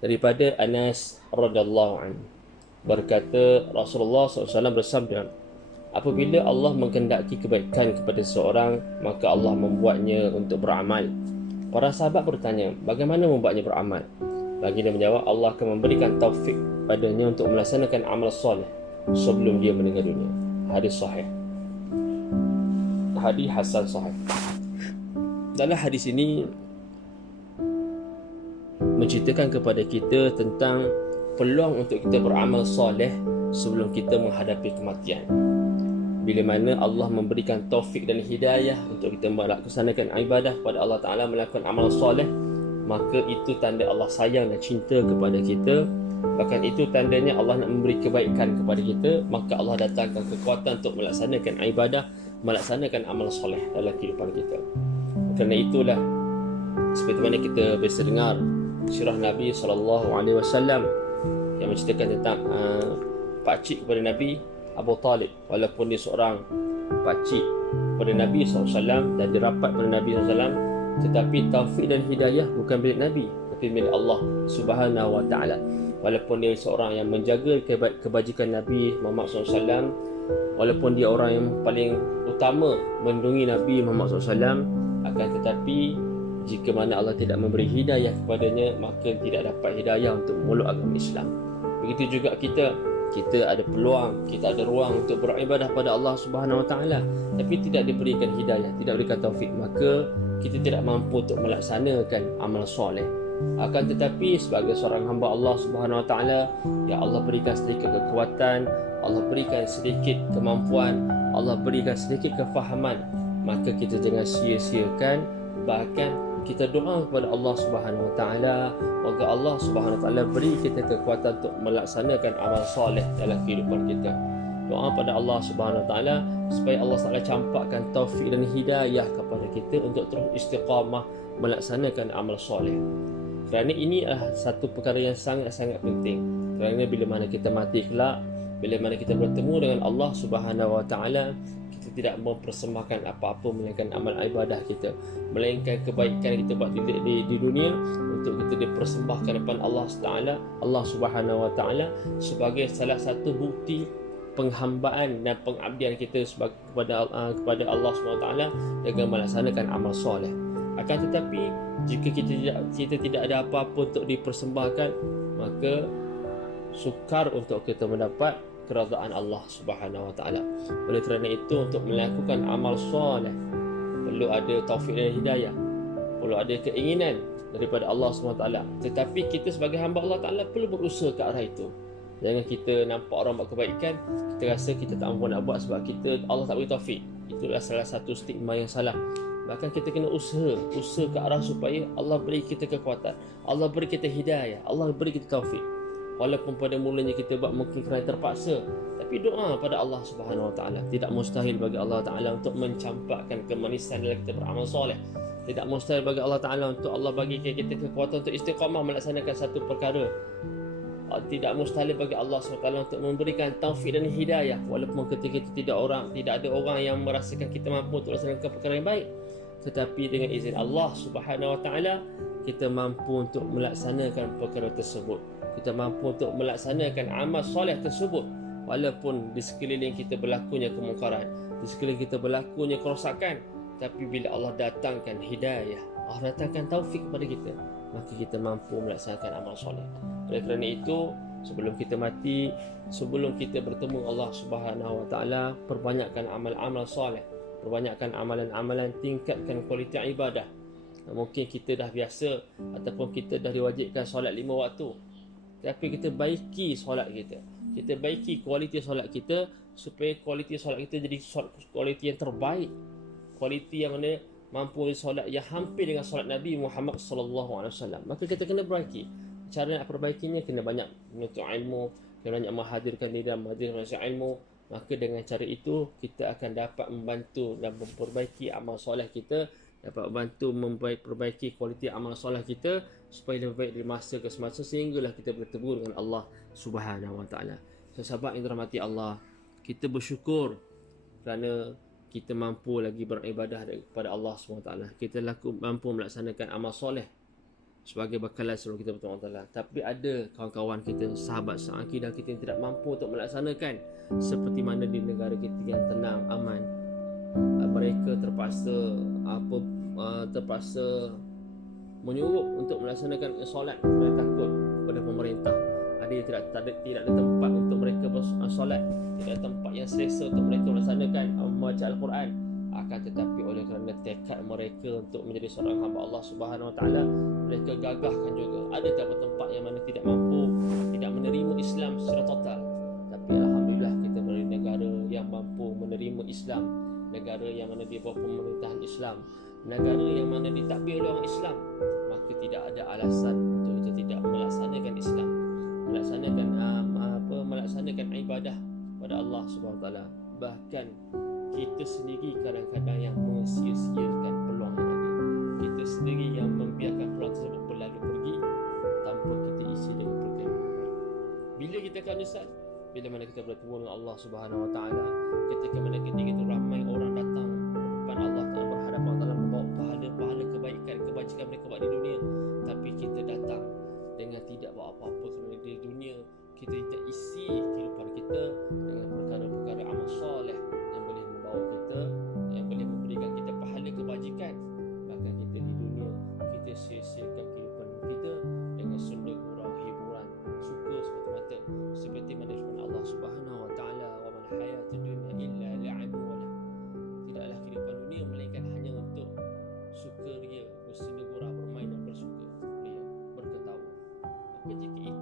Daripada Anas radhiyallahu anhu, berkata Rasulullah SAW bersabda, apabila Allah menghendaki kebaikan kepada seseorang, maka Allah membuatnya untuk beramal. Para sahabat bertanya, bagaimana membuatnya beramal? Baginda menjawab, Allah akan memberikan taufik padanya untuk melaksanakan amal soleh sebelum dia meninggal dunia. Hadis sahih. Hadis hasan sahih. Dalam hadis ini menceritakan kepada kita tentang peluang untuk kita beramal soleh sebelum kita menghadapi kematian. Bila mana Allah memberikan taufik dan hidayah untuk kita melaksanakan ibadah kepada Allah Ta'ala, melakukan amal soleh, maka itu tanda Allah sayang dan cinta kepada kita. Bahkan itu tandanya Allah nak memberi kebaikan kepada kita, maka Allah datangkan kekuatan untuk melaksanakan ibadah, melaksanakan amal soleh dalam kehidupan kita. Kerana itulah, seperti mana kita biasa dengar sirah Nabi SAW yang menceritakan tentang pakcik kepada Nabi, Abu Talib. Walaupun dia seorang pakcik kepada Nabi SAW dan dia rapat pada Nabi SAW, tetapi taufik dan hidayah bukan milik Nabi, tapi milik Allah Subhanahu Wa Taala. Walaupun dia seorang yang menjaga kebajikan Nabi Muhammad SAW, walaupun dia orang yang paling utama melindungi Nabi Muhammad SAW, akan tetapi jika mana Allah tidak memberi hidayah kepadanya, maka tidak dapat hidayah untuk memeluk agama Islam. Begitu juga kita ada peluang, kita ada ruang untuk beribadah pada Allah Subhanahu Wa Taala, tapi tidak diberikan hidayah, tidak diberikan taufik, maka kita tidak mampu untuk melaksanakan amal soleh. Akan tetapi sebagai seorang hamba Allah Subhanahu Wa Taala, ya Allah berikan sedikit kekuatan, Allah berikan sedikit kemampuan, Allah berikan sedikit kefahaman, maka kita jangan sia-siakan, bahkan kita doa kepada Allah Subhanahu Wa Taala agar Allah Subhanahu Wa Taala beri kita kekuatan untuk melaksanakan amal soleh dalam kehidupan kita. Doa pada Allah Subhanahu Wa Taala supaya Allah Taala campakkan taufik dan hidayah kepada kita untuk terus istiqamah melaksanakan amal soleh. Kerana ini adalah satu perkara yang sangat-sangat penting. Kerana bila mana kita mati kelak, bila mana kita bertemu dengan Allah Subhanahu Wa Taala, kita tidak mempersembahkan apa-apa melainkan amal ibadah kita, melainkan kebaikan kita buat di dunia untuk kita dipersembahkan depan Allah Taala, Allah Subhanahu Wa Taala, sebagai salah satu bukti penghambaan dan pengabdian kita kepada Allah Subhanahu Wa Taala dengan melaksanakan amal soleh. Akan tetapi jika kita tidak ada apa-apa untuk dipersembahkan, maka sukar untuk kita mendapat keridaan Allah Subhanahu Wa Taala. Oleh kerana itu, untuk melakukan amal soleh perlu ada taufik dan hidayah, perlu ada keinginan daripada Allah Subhanahu Wa Taala. Tetapi kita sebagai hamba Allah Taala perlu berusaha ke arah itu. Jangan kita nampak orang buat kebaikan, kita rasa kita tak mampu nak buat sebab Allah tak beri taufik. Itulah salah satu stigma yang salah. Bahkan kita kena usaha ke arah supaya Allah beri kita kekuatan, Allah beri kita hidayah, Allah beri kita taufik. Walaupun pada mulanya kita buat mungkin kerana terpaksa, tapi doa pada Allah Subhanahu Wa Taala. Tidak mustahil bagi Allah Taala untuk mencampakkan kemanisan dalam kita beramal soleh. Tidak mustahil bagi Allah Taala untuk Allah bagi kita kekuatan untuk istiqamah melaksanakan satu perkara. Tidak mustahil bagi Allah SWT untuk memberikan taufik dan hidayah, walaupun ketika itu tidak ada orang yang merasakan kita mampu untuk melaksanakan perkara yang baik. Tetapi dengan izin Allah Subhanahu Wa Taala, kita mampu untuk melaksanakan perkara tersebut. Kita mampu untuk melaksanakan amal soleh tersebut, walaupun di sekeliling kita berlakunya kemungkaran, di sekeliling kita berlakunya kerosakan. Tapi bila Allah datangkan hidayah, Allah datangkan taufik kepada kita, maka kita mampu melaksanakan amal soleh. Oleh kerana itu, sebelum kita mati, sebelum kita bertemu Allah Subhanahu Wa Taala, perbanyakkan amal-amal soleh, perbanyakkan amalan-amalan, tingkatkan kualiti ibadah. Mungkin kita dah biasa ataupun kita dah diwajibkan solat 5 waktu, tapi kita baiki solat kita, kita baiki kualiti solat kita supaya kualiti solat kita jadi kualiti yang terbaik, kualiti yang mana mampu solat yang hampir dengan solat Nabi Muhammad SAW. Maka kita kena perbaiki. Cara nak perbaikinya, kena banyak menuntut ilmu, kena banyak menghadirkan diri dalam majlis ilmu. Maka dengan cara itu kita akan dapat membantu dan memperbaiki amal soleh kita, dapat membantu memperbaiki kualiti amal soleh kita supaya lebih baik dari masa ke semasa, sehinggalah kita bertemu dengan Allah Subhanahu Wa Taala. Sahabat yang dirahmati Allah, kita bersyukur kerana kita mampu lagi beribadah kepada Allah Subhanahu Wa Taala. Kita mampu melaksanakan amal soleh sebagai bekalan sebelum kita bertemu Allah Ta'ala. Tapi ada kawan-kawan kita, sahabat seakidah kita yang tidak mampu untuk melaksanakan seperti mana di negara kita yang tenang, aman. Mereka terpaksa menyuruh untuk melaksanakan solat kerana takut kepada pemerintah. Ada yang tidak ada tempat untuk mereka bersolat, tidak ada tempat yang selesa untuk mereka melaksanakan membaca Al-Quran. Akan tetapi oleh kerana tekad mereka untuk menjadi seorang hamba Allah Subhanahu Wa Taala, mereka gagahkan juga. Ada tempat yang mana tidak mampu, tidak menerima Islam secara total, tapi alhamdulillah kita berada di negara yang mampu menerima Islam, negara yang mana di bawah pemerintahan Islam, negara yang mana ditadbir oleh orang Islam. Maka tidak ada alasan untuk kita tidak melaksanakan Islam, melaksanakan ibadah pada Allah Subhanahu Wa Taala. Bahkan kita sendiri kadang-kadang yang mensia-siakan peluang yang ada. Kita sendiri yang membiarkan peluang tersebut berlalu pergi tanpa kita isi dengan perkara yang baik. Bila kita akan menyesal? Bila mana kita bertemu dengan Allah Subhanahu Wa Taala, ketika mana ketika itu ramai orang datang depan Allah Taala, berhadapan Allah Taala, membawa pahala-pahala kebaikan, kebajikan mereka buat di dunia, tapi kita datang dengan tidak buat apa-apa kerana di dunia kita tidak isi kehidupan kita dengan perkara-perkara amal soleh yang boleh membawa kita, yang boleh memberikan kita pahala kebajikan. Bahkan kita di dunia kita sia-siakan kehidupan kita dengan senda gurau, hiburan, suka semata-mata, seperti mana firman Allah Subhanahu Wa Taala, wa mal hayatud dunya illa la'ibun wa lahu. Tidaklah kehidupan dunia melainkan hanya untuk suka ria, bersenda gurau, bermain dan bersuka ria, berketawa. Maka jika itu